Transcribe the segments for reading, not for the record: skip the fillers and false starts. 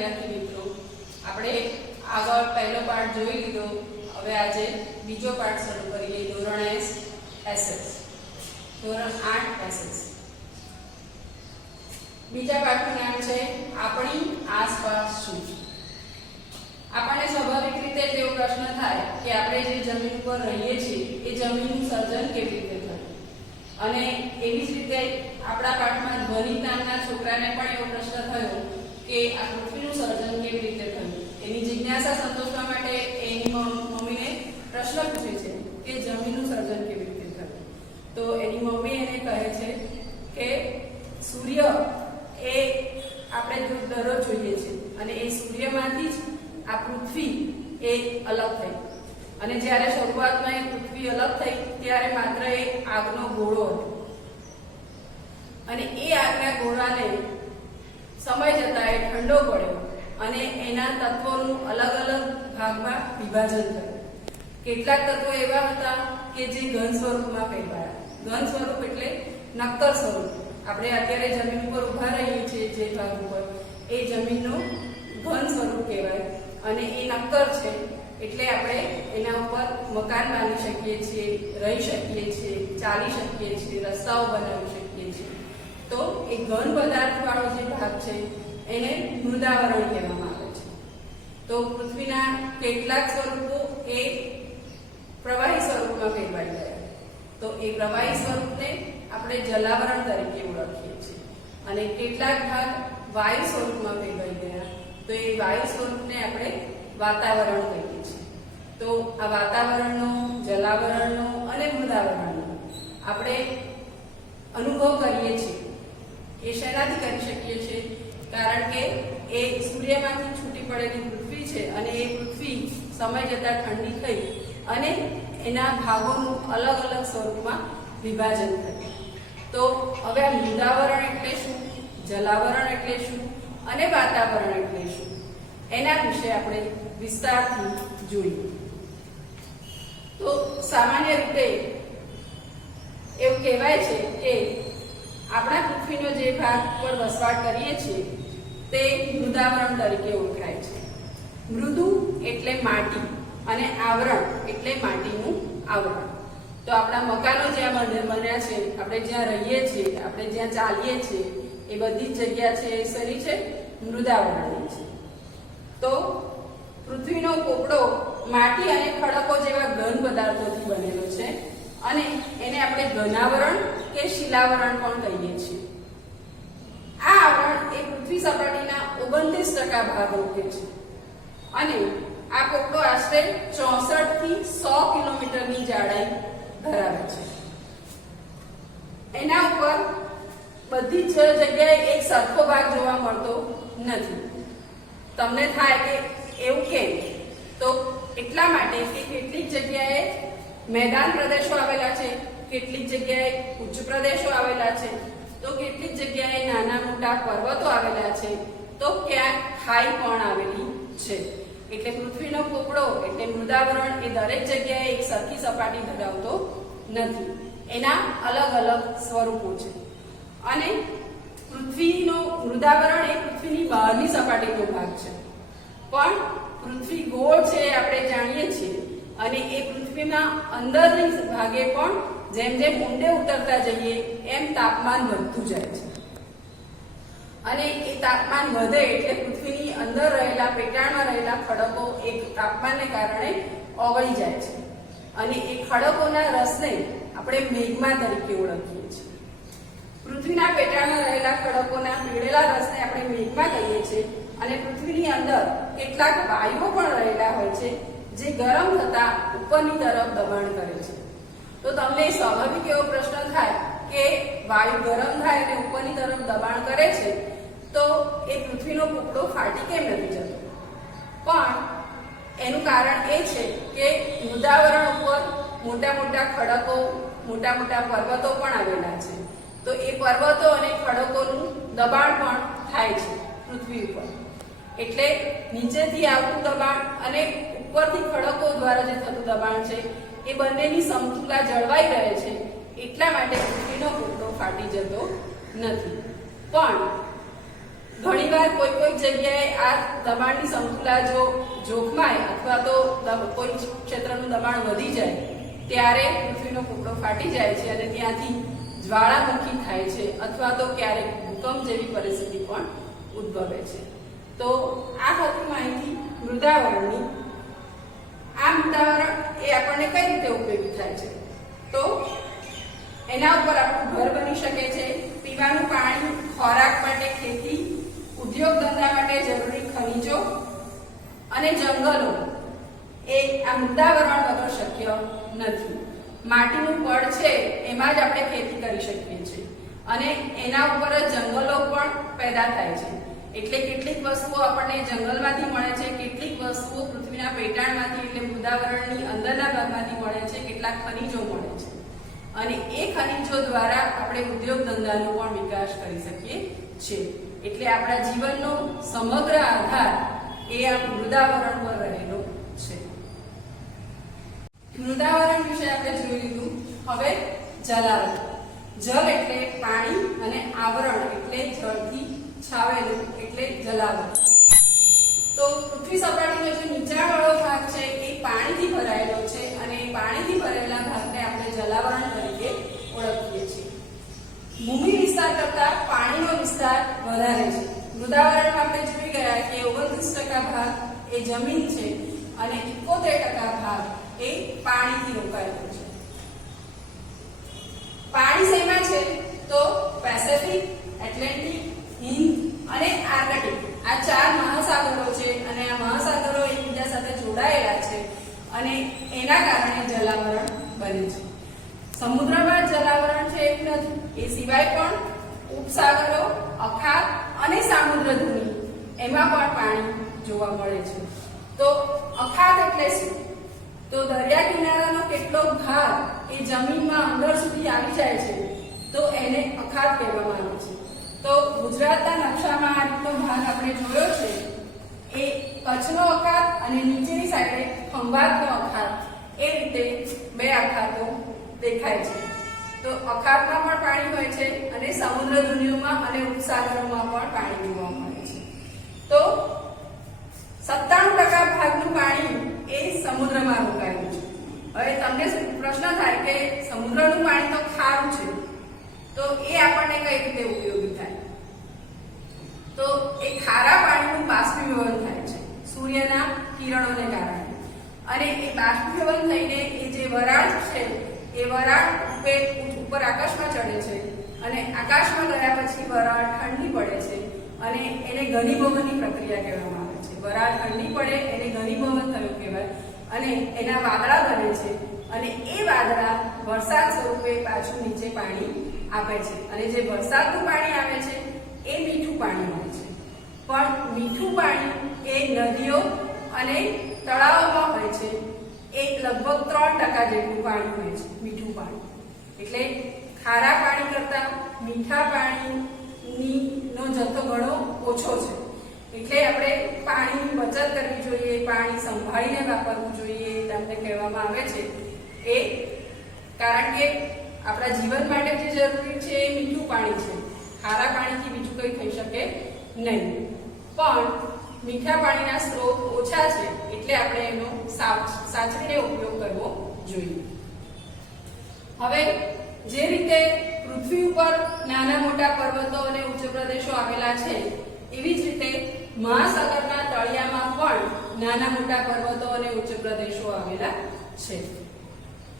વિદ્યાર્થી મિત્રો, આપણે આગળ પહેલો પાઠ જોઈ લીધો. હવે આજે બીજો પાઠ શરૂ કરીએ. ધોરણ 8 એસએસ. બીજા પાઠનું નામ છે આપણી આસપાસ શું. આપણને સ્વાભાવિક રીતે જ એવો પ્રશ્ન થાય કે આપણે જે જમીન ઉપર રહીએ છીએ એ જમીનનું સર્જન કેવી રીતે થયું, અને એવી જ રીતે આપણા પાઠમાં ધ્વનિ નામના છોકરાને પણ એવો પ્રશ્ન થયો કે આ પૃથ્વીનું સર્જન કેવી રીતે થયું. એની જિજ્ઞાસા સંતોષવા માટે એની મમ્મીને પ્રશ્ન પૂછે છે કે જમીનનું સર્જન કેવી રીતે થયું. તો એની મમ્મી એને કહે છે કે સૂર્ય એ આપણે દરરોજ જોઈએ છે, અને એ સૂર્યમાંથી જ આ પૃથ્વી એ અલગ થઈ. અને જ્યારે શરૂઆતમાં એ પૃથ્વી અલગ થઈ ત્યારે માત્ર એ આગનો ગોળો હતો, અને એ આગના ગોળાને સમય જતા એ ઠંડો પડ્યો અને એના તત્વોનું અલગ અલગ ભાગમાં વિભાજન થયું. કેટલાક તત્વો એવા હતા કે જે ઘન સ્વરૂપમાં ફેરવાયા. ઘન સ્વરૂપ એટલે નક્કર સ્વરૂપ. આપણે અત્યારે જમીન ઉપર ઉભા રહીએ છીએ જે ભાગ ઉપર, એ જમીનનું ઘન સ્વરૂપ કહેવાય, અને એ નક્કર છે એટલે આપણે એના ઉપર મકાન બાંધી શકીએ છીએ, રહી શકીએ છીએ, ચાલી શકીએ છીએ, રસ્તાઓ બનાવી શકીએ છીએ. તો એ ઘન પદાર્થ વાળો જે ભાગ છે એને મૃદાવરણ કહેવામાં આવે છે. તો પૃથ્વીના કેટલાક સ્વરૂપો એ પ્રવાહી સ્વરૂપમાં ફેરવાઈ ગયા. તો એ પ્રવાહી સ્વરૂપને આપણે જલાવરણ તરીકે ઓળખીએ છીએ, અને કેટલાક ભાગ વાયુ સ્વરૂપમાં ફેરવાઈ ગયા. તો એ વાયુ સ્વરૂપને આપણે વાતાવરણ કહીએ છીએ. તો આ વાતાવરણનો, જલાવરણનો અને મૃદાવરણનો આપણે અનુભવ કરીએ છીએ. એ શેનાથી કરી શકીએ છીએ? કારણ કે એ સૂર્યમાંથી છૂટી પડેલી પૃથ્વી છે, અને એ પૃથ્વી સમય જતાં ઠંડી થઈ અને એના ભાગોનું અલગ અલગ સ્વરૂપમાં વિભાજન થયું. તો હવે આ મૃદાવરણ એટલે શું, જલાવરણ એટલે શું અને વાતાવરણ એટલે શું, એના વિશે આપણે વિસ્તારથી જોઈએ. તો સામાન્ય રીતે એવું કહેવાય છે કે આપણા પૃથ્વીનો જે ભાગ પર વસવાટ કરીએ છીએ તે મૃદાવરણ તરીકે ઓળખાય છે. મૃદુ એટલે માટી અને આવરણ એટલે માટીનું આવરણ. તો આપણા મકાનો જ્યાં બન્યા છે, આપણે જ્યાં રહીએ છીએ, આપણે જ્યાં ચાલીએ છીએ, એ બધી જ જગ્યા છે એ શરી છે મૃદાવરણની છે. તો પૃથ્વીનો પોપડો માટી અને ખડકો જેવા ઘન પદાર્થોથી બનેલો છે, અને એને આપણે ઘનાવરણ કે શિલાવરણ પણ કહીએ છીએ. આ આવરણ એ પૃથ્વી સપાટીના 29% ભાગ રોકે છે, અને આ પોપડો આશરે 64 થી 100 કિલોમીટરની જાડાઈ ધરાવે છે. એના ઉપર બધી જ જગ્યાએ એક સરખો ભાગ જોવા મળતો નથી. તમને થાય કે એવું કેમ? તો એટલા માટે કે કેટલીક જગ્યાએ મેદાન પ્રદેશો આવેલા છે, કેટલીક જગ્યાએ ઉચ્ચ પ્રદેશો આવેલા છે, તો કેટલીક જગ્યાએ નાના મોટા પર્વતો આવેલા છે, તો ક્યાંક ખાઈ પણ આવેલી છે. એટલે પૃથ્વીનો પોપડો એટલે મૃદાવરણ એ દરેક જગ્યાએ એક સરખી સપાટી ધરાવતો નથી. એના અલગ અલગ સ્વરૂપો છે, અને પૃથ્વીનો મૃદાવરણ એ પૃથ્વીની બહારની સપાટીનો ભાગ છે. પણ પૃથ્વી ગોળ છે આપણે જાણીએ છીએ, અને એ પૃથ્વીના અંદરની ભાગે પણ જેમ જેમ ઊંડે ઉતરતા જઈએ એમ તાપમાન વધતું જાય છે, અને એ તાપમાન વધે એટલે પૃથ્વીની અંદર રહેલા, પેટાળમાં રહેલા ખડકો એ તાપમાનને કારણે ઓગળી જાય છે, અને એ ખડકોના રસને આપણે મેગ્મા તરીકે ઓળખીએ છીએ. પૃથ્વીના પેટાળમાં રહેલા ખડકોના પીળેલા રસને આપણે મેગ્મા કહીએ છીએ, અને પૃથ્વીની અંદર કેટલાક વાયુઓ પણ રહેલા હોય છે જે ગરમ થતા ઉપરની તરફ દબાણ કરે છે. તો તમને સ્વાભાવિક એવો પ્રશ્ન થાય કે વાયુ ગરમ થાય અને ઉપરની તરફ દબાણ કરે છે, તો એ પૃથ્વીનો પોપડો ફાટી કેમ નથી જતો? પણ એનું કારણ એ છે કે મૃદાવરણ ઉપર મોટા મોટા ખડકો, મોટા મોટા પર્વતો પણ આવેલા છે. તો એ પર્વતો અને ખડકોનું દબાણ પણ થાય છે પૃથ્વી ઉપર. એટલે નીચેથી આવતું દબાણ અને ઉપરથી ખડકો દ્વારા જે થતું દબાણ છે એ બંનેની સમતુલા જળવાઈ રહે છે. એટલા માટે પૃથ્વીનો પોપડો ફાટી જતો નથી. પણ ઘણીવાર કોઈ જગ્યાએ આ દબાણની સમતુલા જો જોખમાય અથવા તો કોઈ ક્ષેત્રનું દબાણ વધી જાય ત્યારે પૃથ્વીનો પોપડો ફાટી જાય છે અને ત્યાંથી જ્વાળામુખી થાય છે અથવા તો ક્યારેક ભૂકંપ જેવી પરિસ્થિતિ પણ ઉદ્ભવે છે. તો આ હતી માહિતી મૃદાવરણની. આ મૃદાવરણ એ આપણને કઈ રીતે ઉપયોગી થાય છે? તો એના ઉપર આપણું ઘર બની શકે છે, પીવાનું પાણી, ખોરાક માટે ખેતી, ઉદ્યોગ ધંધા માટે જરૂરી ખનિજો અને જંગલો એ આ મૃદાવરણ વગર શક્ય નથી. માટીનું પડ છે એમાં જ આપણે ખેતી કરી શકીએ છીએ અને એના ઉપર જ જંગલો પણ પેદા થાય છે. એટલે કેટલીક વસ્તુઓ આપણને જંગલમાંથી મળે છે, કેટલીક વસ્તુઓ પૃથ્વીના પેટાળમાંથી એટલે મૃદાવરણની અંદરના ભાગમાંથી મળે છે, કેટલાક ખનિજો મળે છે અને એ ખનિજો દ્વારા આપણે ઉદ્યોગ ધંધાનો પણ વિકાસ કરી શકીએ છીએ. એટલે આપણા જીવનનો સમગ્ર આધાર એ આ મૃદાવરણ પર રહેલો છે. મૃદાવરણ વિશે આપણે જોઈ લીધું. હવે જલાવરણ. જલ એટલે પાણી અને આવરણ એટલે જળથી છાવેલું એટલે જલાવરણ. તો પૃથ્વી સપાટીનો જે નીચાણવાળો ભાગ છે એ પાણીથી ભરાયેલો છે અને એ પાણીથી ભરેલા ભાગને આપણે જલાવરણ તરીકે ઓળખીએ છીએ. ભૂમિ વિસ્તાર કરતા પાણીનો વિસ્તાર વધારે છે. મૃદાવરણમાં આપણે જોઈ ગયા કે 29% ભાગ એ જમીન છે અને 71% ભાગ એ પાણીથી રોકાયેલો છે. પાણી શેમાં છે? તો પેસિફિક, એટલાન્ટિક, હિંદ અને આર્કટિક આ 4 મહાસાગરો છે અને આ મહાસાગરો એકબીજા સાથે જોડાયેલા છે અને એના કારણે જલાવરણ બને છે. સમુદ્રમાં જલાવરણ છે એક નથી, એ સિવાય પણ ઉપસાગરો, અખાત અને સામુદ્રધુની એમાં પણ પાણી જોવા મળે છે. તો અખાત એટલે શું? તો દરિયા કિનારાનો કેટલો ભાગ એ જમીનમાં અંદર સુધી આવી જાય છે તો એને અખાત કહેવામાં આવે છે. તો ગુજરાતના નકશામાં આ રીતનો ભાગ આપણે જોયો છે. એ કચ્છનો અખાત અને નીચેની સાઈડે ખંભાતનો અખાત, એ રીતે બે અખાતો દેખાય છે. તો અખાતમાં પણ પાણી હોય છે અને સમુદ્રધુનીઓમાં અને ઉપસાગરોમાં પણ પાણી જોવા મળે છે. તો 97% ભાગનું પાણી એ સમુદ્રમાં રોકાયેલું છે. હવે તમને પ્રશ્ન થાય કે સમુદ્રનું પાણી તો ખારું છે તો એ આપણને કઈ રીતે ઉપયોગી થાય? તો એ ખારા પાણીનું બાષ્પીભવન થાય છે સૂર્યના કિરણોને કારણે અને એ બાષ્પીભવન થઈને એ જે વરાળ છે એ વરાળ ઉપર આકાશમાં ચડે છે અને આકાશમાં ગયા પછી વરાળ ઠંડી પડે છે અને એને ઘનીભવનની પ્રક્રિયા કહેવામાં આવે છે. વરાળ ઠંડી પડે એને ઘનીભવન થયું કહેવાય અને એના વાદળા બને છે અને એ વાદળા વરસાદ સ્વરૂપે પાછું નીચે પાણી આપે છે અને જે વરસાદનું પાણી આવે છે એ મીઠું પાણી હોય છે. પણ મીઠું પાણી એ નદીઓ અને તળાવોમાં હોય છે. એ લગભગ 3% જેટલું પાણી હોય છે મીઠું પાણી. એટલે ખારા પાણી કરતા મીઠા પાણીનો જથ્થો ઘણો ઓછો છે. એટલે આપણે પાણીની બચત કરવી જોઈએ, પાણી સંભાળીને વાપરવું જોઈએ તમને કહેવામાં આવે છે. એ કારણ કે આપણા જીવન માટે જે જરૂરી છે એ મીઠું પાણી છે. ખારા પાણીથી બીજું કંઈ થઈ શકે નહીં. પણ મીઠા પાણીના સ્ત્રોત ઓછા છે એટલે આપણે એનો સાચવીને ઉપયોગ કરવો જોઈએ. હવે જે રીતે પૃથ્વી ઉપર નાના મોટા પર્વતો અને ઉચ્ચ પ્રદેશો આવેલા છે એવી જ રીતે મહાસાગરના તળિયામાં પણ નાના મોટા પર્વતો અને ઉચ્ચ પ્રદેશો આવેલા છે.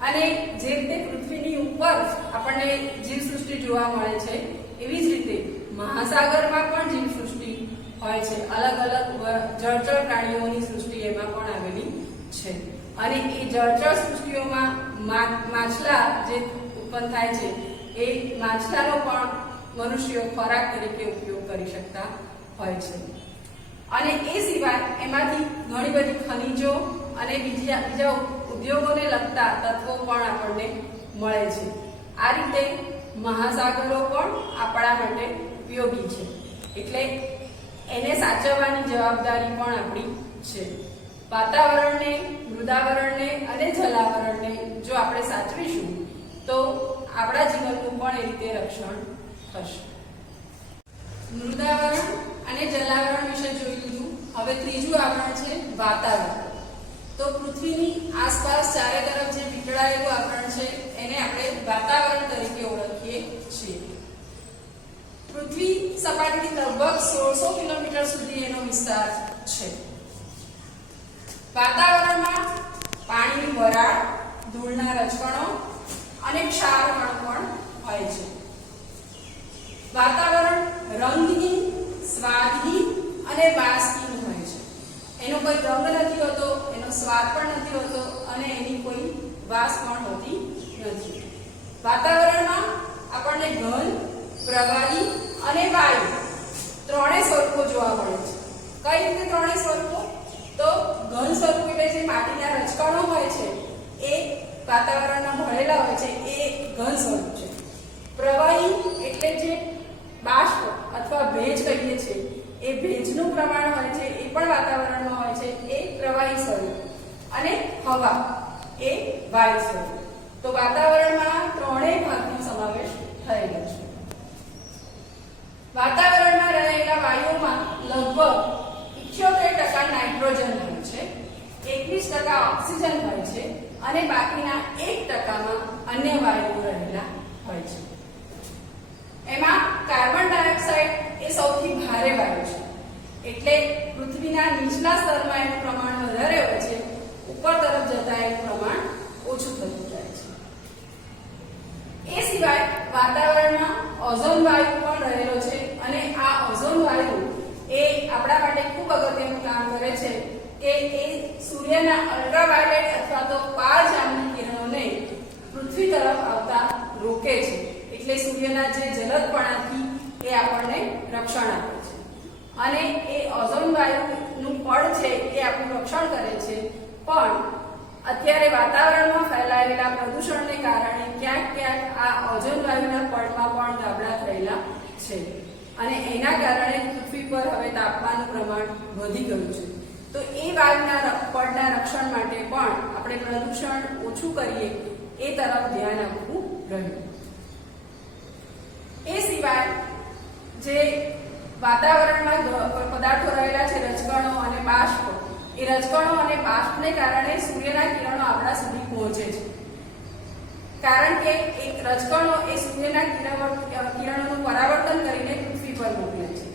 અને જે રીતે પૃથ્વીની ઉપર આપણને જીવસૃષ્ટિ જોવા મળે છે એવી જ રીતે મહાસાગરમાં પણ જીવસૃષ્ટિ હોય છે. અલગ અલગ જળચર પ્રાણીઓની સૃષ્ટિ એમાં પણ આવેલી છે અને એ જળચર સૃષ્ટિઓમાં માછલા જે ઉત્પન્ન થાય છે એ માછલાનો પણ મનુષ્યો ખોરાક તરીકે ઉપયોગ કરી શકતા હોય છે. અને એ સિવાય એમાંથી ઘણી બધી ખનિજો અને બીજા ઉદ્યોગોને લગતા તત્વો પણ આપણને મળે છે. આ રીતે મહાસાગરો પણ આપણા માટે ઉપયોગી છે. એટલે એને સાચવવાની જવાબદારી પણ આપણી છે. વાતાવરણને, મૃદાવરણને અને જલાવરણને જો આપણે સાચવીશું તો આપણા જીવનનું પણ એ રીતે રક્ષણ થશે. મૃદાવરણ અને જલાવરણ વિશે જોઈ લીધું. હવે ત્રીજું આવરણ છે વાતાવરણ. તો પૃથ્વીની આસપાસ ચારે તરફ જે વીંટળાયેલું આવરણ છે એને આપણે વાતાવરણ તરીકે ઓળખીએ છીએ. પૃથ્વી સપાટીથી લગભગ 1600 કિલોમીટર સુધી એનો વિસ્તાર છે. વાતાવરણમાં પાણીની વરાળ, ધૂળના રજકણો અને ક્ષારકણો પણ હોય છે. વાતાવરણ રંગહીન, સ્વાદહીન અને વાસહીન હોય છે. એનો કોઈ રંગ નથી હોતો, એનો સ્વાદ પણ નથી હોતો અને એની કોઈ વાસ પણ હોતી નથી. વાતાવરણમાં આપણને ઘન, પ્રવાહી અને વાયુ ત્રણેય સ્વરૂપો જોવા મળે છે. કઈ રીતે ત્રણેય સ્વરૂપો? તો ઘન સ્વરૂપ એટલે જે માટીના રજકણો હોય છે એ વાતાવરણમાં ભળેલા હોય છે એ ઘન સ્વરૂપ છે. પ્રવાહી એટલે જે બાષ્પ અથવા ભેજ કહીએ છીએ એ ભેજનું પ્રમાણ હોય છે એ પણ વાતાવરણમાં હોય છે એ પ્રવાહી સ્વરૂપ. અને હવા એ વાયુ સ્વરૂપ. તો વાતાવરણમાં ત્રણેય ભાગનો સમાવેશ થયેલો છે. વાતાવરણમાં રહેલા વાયુઓમાં લગભગ 78% નાઇટ્રોજન હોય છે, 21% ઓક્સિજન હોય છે અને બાકીના 1%માં અન્ય વાયુઓ રહેલા હોય છે. એમાં કાર્બન ડાયોક્સાઇડ એ સૌથી ભારે વાયુ છે. એટલે પૃથ્વીના નીચલા સ્તરમાં એનું પ્રમાણ વધારે હોય છે, ઉપર તરફ જતા એનું પ્રમાણ ઓછું થતું જાય છે. એ સિવાય વાતાવરણમાં ઓઝોન વાયુ પણ રહેલો છે અને આ ઓઝોન વાયુ એ આપણા માટે ખૂબ અગત્યનું કામ કરે છે કે એ સૂર્યના અલ્ટ્રાવાયોલેટ અથવા તો પારજામની કિરણોને પૃથ્વી તરફ આવતા રોકે છે. એટલે સૂર્યના જે જલદપણાથી એ આપણને રક્ષણ આપે છે અને એ ઓઝોન વાયુનું પડ છે એ આપણું રક્ષણ કરે છે. પણ અત્યારે વાતાવરણમાં ફેલાયેલા પ્રદૂષણને કારણે ક્યાંક ક્યાંક આ ઓઝોન વાયુના પડમાં પણ ગાબડા થયેલા છે અને એના કારણે પૃથ્વી પર હવે તાપમાનનું પ્રમાણ વધી ગયું છે. તો એ વાયુના પડના રક્ષણ માટે પણ આપણે પ્રદૂષણ ઓછું કરીએ એ તરફ ધ્યાન આપવું રહ્યું. એ સિવાય જે વાતાવરણમાં પદાર્થો રહેલા છે, રજકણો અને બાષ્પ, એ રજકણો અને બાષ્પને કારણે સૂર્યના કિરણો આપણા સુધી પહોંચે છે. કારણ કે એક રજકણો એ સૂર્યના કિરણોનું પરાવર્તન કરીને પૃથ્વી પર મોકલે છે.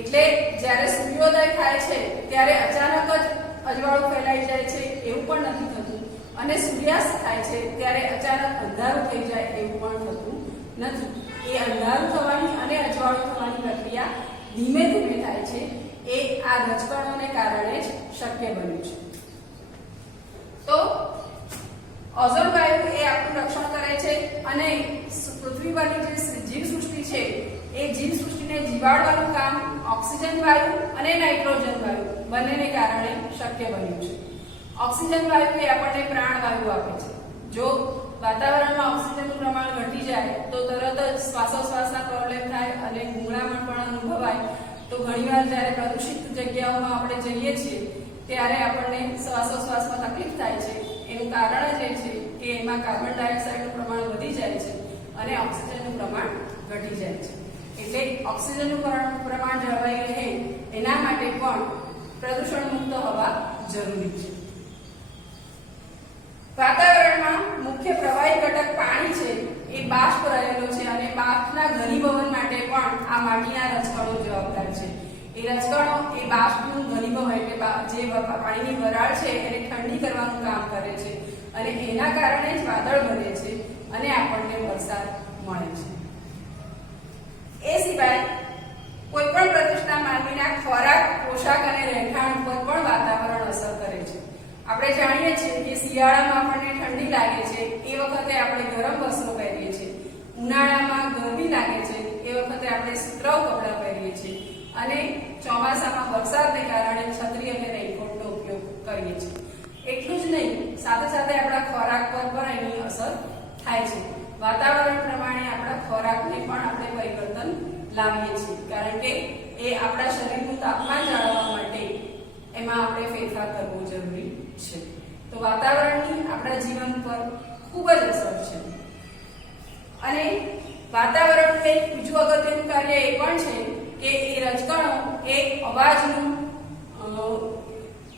એટલે જ્યારે સૂર્યોદય થાય છે ત્યારે અચાનક જ અજવાળું ફેલાઈ જાય છે એવું પણ નથી થતું અને સૂર્યાસ્ત થાય છે ત્યારે અચાનક અંધારું થઈ જાય એવું પણ થતું નથી. એ અંધારું થવાની અને અજવાળું થવાની પ્રક્રિયા ધીમે ધીમે થાય છે. એ આ રજકણોને કારણે જ શક્ય બન્યું છે. તો ઓઝોન વાયુ એ આપણું રક્ષણ કરે છે અને પૃથ્વી પરની જે જીવસૃષ્ટિ છે એ જીવસૃષ્ટિને જીવાડવાનું કામ ઓક્સિજન વાયુ અને નાઇટ્રોજન વાયુ બંનેને કારણે શક્ય બન્યું છે. ઓક્સિજન વાયુ એ આપણને પ્રાણવાયુ આપે છે. જો વાતાવરણમાં ઓક્સિજનનું પ્રમાણ ઘટી જાય તો તરત જ શ્વાસોશ્વાસના પ્રોબ્લેમ થાય અને ગુંગળામણ પણ અનુભવાય. તો ઘણીવાર જ્યારે પ્રદૂષિત જગ્યાઓમાં આપણે જઈએ છીએ ત્યારે આપણને શ્વાસોશ્વાસમાં તકલીફ થાય છે. એનું કારણ જ એ છે કે એમાં કાર્બન ડાયોક્સાઇડનું પ્રમાણ વધી જાય છે અને ઓક્સિજનનું પ્રમાણ ઘટી જાય છે. એટલે ઓક્સિજનનું પ્રમાણ જળવાઈ રહે એના માટે પણ પ્રદૂષણ મુક્ત હવા જરૂરી છે. વાતાવરણમાં મુખ્ય પ્રવાહી ઘટક પાણી છે એ બાષ્પ રહેલો છે અને બાષ્પના ઘનીભવન માટે પણ આ માટીના રજકણો જવાબદાર છે. એ રજકણો એ બાષ્પનું ઘનીભવન એટલે જે પાણીની વરાળ છે એને ઠંડી કરવાનું કામ કરે છે અને એના કારણે જ વાદળ બને છે અને આપણને વરસાદ મળે છે. એ સિવાય કોઈ પણ પ્રદેશના માનવીના ખોરાક, પોશાક અને રહેઠાણ ઉપર પણ વાતાવરણ અસર કરે છે. આપણે જાણીએ છીએ કે શિયાળામાં આપણને ઠંડી લાગે છે એ વખતે આપણે ગરમ વસ્ત્રો પહેરીએ છીએ. ઉનાળામાં ગરમી લાગે છે એ વખતે આપણે સુતરાઉ કપડાં પહેરીએ છીએ અને ચોમાસામાં વરસાદને કારણે છત્રી અને રેનકોટનો ઉપયોગ કરીએ છીએ. એટલું જ નહીં, સાથે સાથે આપણા ખોરાક પર પણ એની અસર થાય છે. વાતાવરણ પ્રમાણે આપણા ખોરાકને પણ આપણે પરિવર્તન લાવીએ છીએ કારણ કે એ આપણા શરીરનું તાપમાન જાળવવા માટે એમાં આપણે ફેરફાર કરવો જરૂરી છે. તો વાતાવરણની આપણા જીવન પર ખૂબ જ અસર છે અને વાતાવરણનું એક બીજું અગત્યનું કાર્ય એ પણ છે કે એ રજકણો એ અવાજનું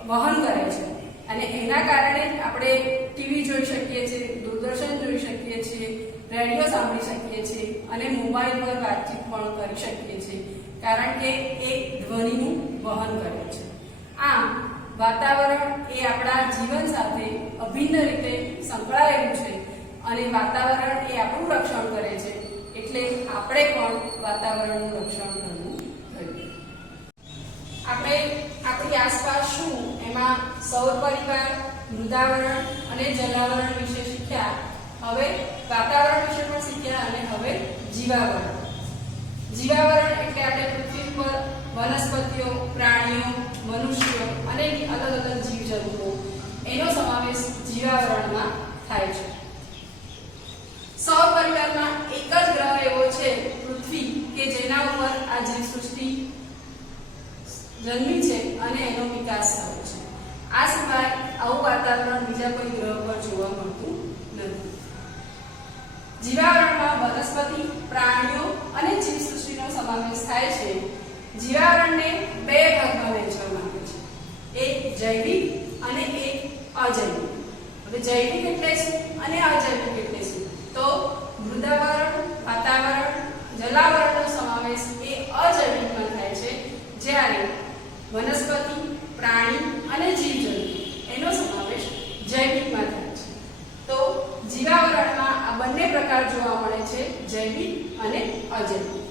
વહન કરે છે અને એના કારણે આપણે ટીવી જોઈ શકીએ છીએ, દૂરદર્શન જોઈ શકીએ છીએ, રેડિયો સાંભળી શકીએ છીએ અને મોબાઈલ પર વાતચીત પણ કરી શકીએ છીએ, કારણ કે એ ધ્વનિનું વહન કરે છે. આમ વાતાવરણ એ આપણા જીવન સાથે અભિન્ન રીતે સંકળાયેલું છે અને વાતાવરણ એ આપણું રક્ષણ કરે છે, એટલે આપણે પણ વાતાવરણનું રક્ષણ કરવું જોઈએ. આપણે આપણી આસપાસ શું એમાં સૌર પરિવાર, મૃદાવરણ અને જલાવરણ વિશે શીખ્યા. હવે વાતાવરણ વિશે પણ શીખ્યા અને હવે જીવાવરણ. જીવાવરણ એટલે આપણે પૃથ્વી પર વનસ્પતિઓ, પ્રાણીઓ, મનુષ્યો અને અલગ અલગ જીવજંતુઓ એનો સમાવેશ જીવાવરણમાં થાય છે. સૌર પરિવારમાં એક જ ગ્રહ એવો છે પૃથ્વી કે જેના ઉપર આ જીવસૃષ્ટિ જન્મી છે અને એનો વિકાસ થયો છે. આ સિવાય આવું વાતાવરણ બીજા કોઈ ગ્રહ પર જોવા મળતું નથી. જીવાવરણમાં વનસ્પતિ, પ્રાણીઓ અને જીવસૃષ્ટિનો સમાવેશ થાય છે. જીવાવરણને બે ભાગમાં વહેંચવામાં આવે છે, એક જૈવિક અને એક અજૈવિક. હવે જૈવિક એટલે શું અને અજૈવિક એટલે શું? તો મૃદાવરણ, વાતાવરણ, જલાવરણનો સમાવેશ એ અજૈવિકમાં થાય છે, જ્યારે વનસ્પતિ, પ્રાણી અને જીવજંતુ એનો સમાવેશ જૈવિકમાં થાય છે. તો જીવાવરણમાં આ બંને પ્રકાર જોવા મળે છે, જૈવિક અને અજૈવિક.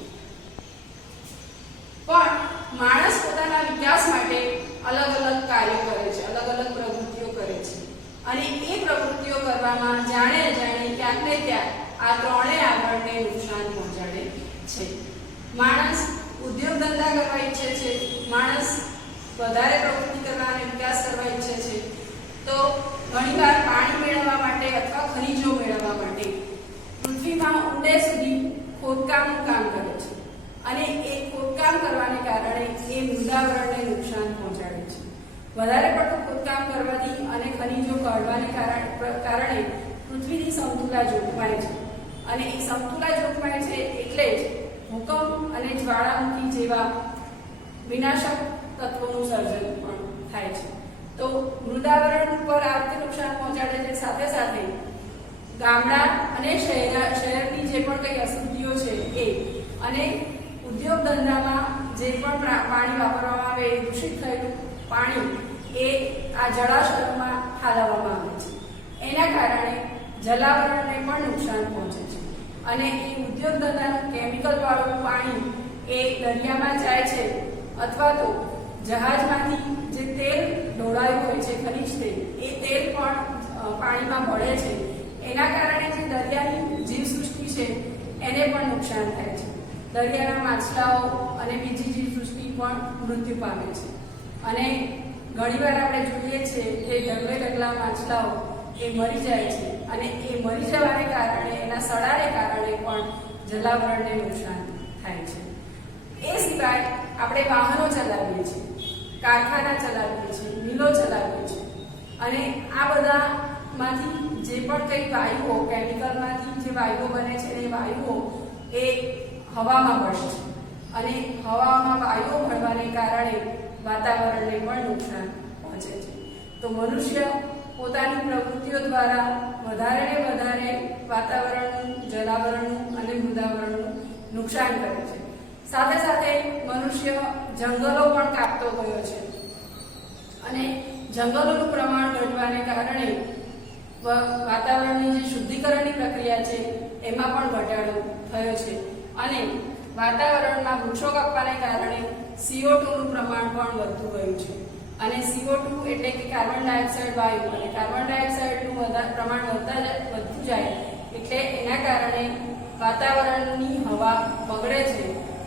પણ માણસ પોતાના વિકાસ માટે અલગ અલગ કાર્યો કરે છે, અલગ અલગ પ્રવૃત્તિઓ કરે છે અને એ પ્રવૃત્તિઓ કરવામાં જાણે અજાણે ક્યાંક ને ક્યાંક આ ત્રણેય આવરણને નુકસાન પહોંચાડે છે. માણસ ઉદ્યોગ ધંધા કરવા ઈચ્છે છે, માણસ વધારે પ્રવૃત્તિ કરવા અને વિકાસ કરવા ઈચ્છે છે, તો ઘણીવાર પાણી મેળવવા માટે અથવા ખનિજો મેળવવા માટે પૃથ્વીમાં ઊંડે સુધી ખોદકામનું કામ કરે છે અને એ ખોદકામ કરવાને કારણે એ મૃદાવરણને નુકસાન પહોંચાડે છે. વધારે પડતું ખોદકામ કરવાથી અને ખનિજો કાઢવાને કારણે પૃથ્વીની સમતુલા જોખમાય છે અને એ સમતુલા જોખમાય છે એટલે જ ભૂકંપ અને જ્વાળામુખી જેવા વિનાશક તત્વોનું સર્જન પણ થાય છે. તો મૃદાવરણ પર આ રીતે નુકસાન પહોંચાડે છે, સાથે સાથે ગામડા અને શહેરની જે પણ કંઈ અશુદ્ધિઓ છે એ અને ઉદ્યોગ ધંધામાં જે પણ પાણી વાપરવામાં આવે એ દૂષિત થયેલું પાણી એ આ જળાશયોમાં ઠાલવવામાં આવે છે. એના કારણે જલાવરણને પણ નુકસાન પહોંચે છે અને એ ઉદ્યોગ ધંધાનું કેમિકલ વાળું પાણી એ દરિયામાં જાય છે અથવા તો જહાજમાંથી જે તેલ ઢોળાયું હોય છે, ખનિજ તેલ, એ તેલ પણ પાણીમાં ભળે છે. એના કારણે જે દરિયાની જીવસૃષ્ટિ છે એને પણ નુકસાન થાય છે. દરિયાના માછલાઓ અને બીજી જીવસૃષ્ટિ પણ મૃત્યુ પામે છે અને ઘણીવાર આપણે જોઈએ છીએ કે ઢગલે ઢગલા માછલાઓ એ મરી જાય છે અને એ મરી જવાને કારણે, એના સડાને કારણે પણ જલાવરણને નુકસાન થાય છે. એ સિવાય આપણે વાહનો ચલાવીએ છીએ, કારખાના ચલાવીએ છીએ, મિલો ચલાવીએ છીએ અને આ બધામાંથી જે પણ કંઈ વાયુઓ, કેમિકલમાંથી જે વાયુઓ બને છે એ વાયુઓ એ હવામાં ભળે છે અને હવામાં વાયુઓ ભળવાને કારણે વાતાવરણને પણ નુકસાન પહોંચે છે. તો મનુષ્ય પોતાની પ્રવૃત્તિઓ દ્વારા વધારે ને વધારે વાતાવરણનું, જલાવરણનું અને મૃદાવરણનું નુકસાન કરે છે. સાથે સાથે મનુષ્ય જંગલો પણ કાપતો ગયો છે અને જંગલોનું પ્રમાણ ઘટવાને કારણે વાતાવરણની જે શુદ્ધિકરણની પ્રક્રિયા છે એમાં પણ ઘટાડો થયો છે અને વાતાવરણમાં વૃક્ષો કાપવાને કારણે CO2 નું પ્રમાણ પણ વધતું ગયું છે અને CO2 એટલે કે કાર્બન ડાયોક્સાઇડ વાયુ, અને કાર્બન ડાયોક્સાઇડનું પ્રમાણ વધતું જાય એટલે એના કારણે વાતાવરણની હવા બગડે છે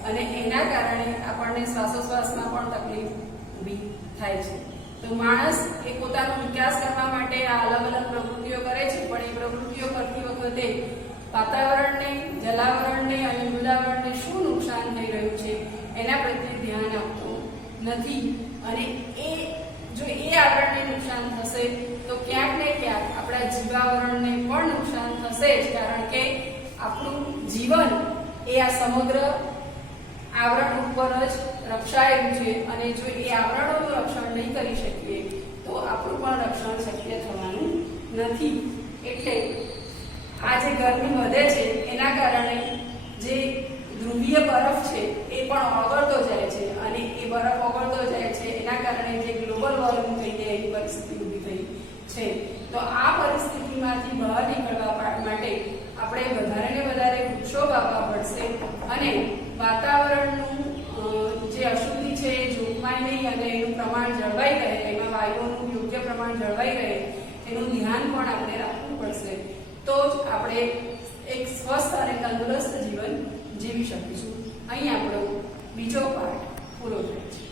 અને એના કારણે આપણને શ્વાસોશ્વાસમાં પણ તકલીફ ઊભી થાય છે. તો માણસ એ પોતાનો વિકાસ કરવા માટે આ અલગ અલગ પ્રવૃત્તિઓ કરે છે, પણ એ પ્રવૃત્તિઓ કરતી વખતે વાતાવરણને, જલાવરણને અને મૃદાવરણને શું નુકસાન થઈ રહ્યું છે એના પ્રત્યે ધ્યાન આપતો નથી અને જો એ આવરણને નુકસાન થશે તો ક્યાંક ને ક્યાંક આપણા જીવાવરણને પણ નુકસાન થશે જ, કારણ કે આપણું જીવન એ આ સમગ્ર આવરણ ઉપર જ રક્ષાયેલું છે અને જો એ આવરણોનું રક્ષણ નહીં કરી શકીએ તો આપણું પણ રક્ષણ શક્ય થવાનું નથી. એટલે આ જે ગરમી વધે છે એના કારણે જે ધ્રુવીય બરફ છે એ પણ ઓગળતો જાય છે અને એ બરફ ઓગળતો જાય છે એના કારણે જે ગ્લોબલ વોર્મિંગ થઈ જાય એની પરિસ્થિતિ ઊભી થઈ છે. તો આ પરિસ્થિતિમાંથી બહાર નીકળવા માટે આપણે વધારે ને વધારે વૃક્ષો વાવવા પડશે અને વાતાવરણનું જે અશુદ્ધિ છે એ જોખમાય નહીં અને એનું પ્રમાણ જળવાઈ રહે, એમાં વાયુઓનું યોગ્ય પ્રમાણ જળવાઈ રહે એનું ધ્યાન પણ આપણે રાખવું પડશે. તો જ આપણે એક સ્વસ્થ અને તંદુરસ્ત જીવન જીવી શકીશું. અહીં આપણો બીજો પાઠ પૂરો થાય છે.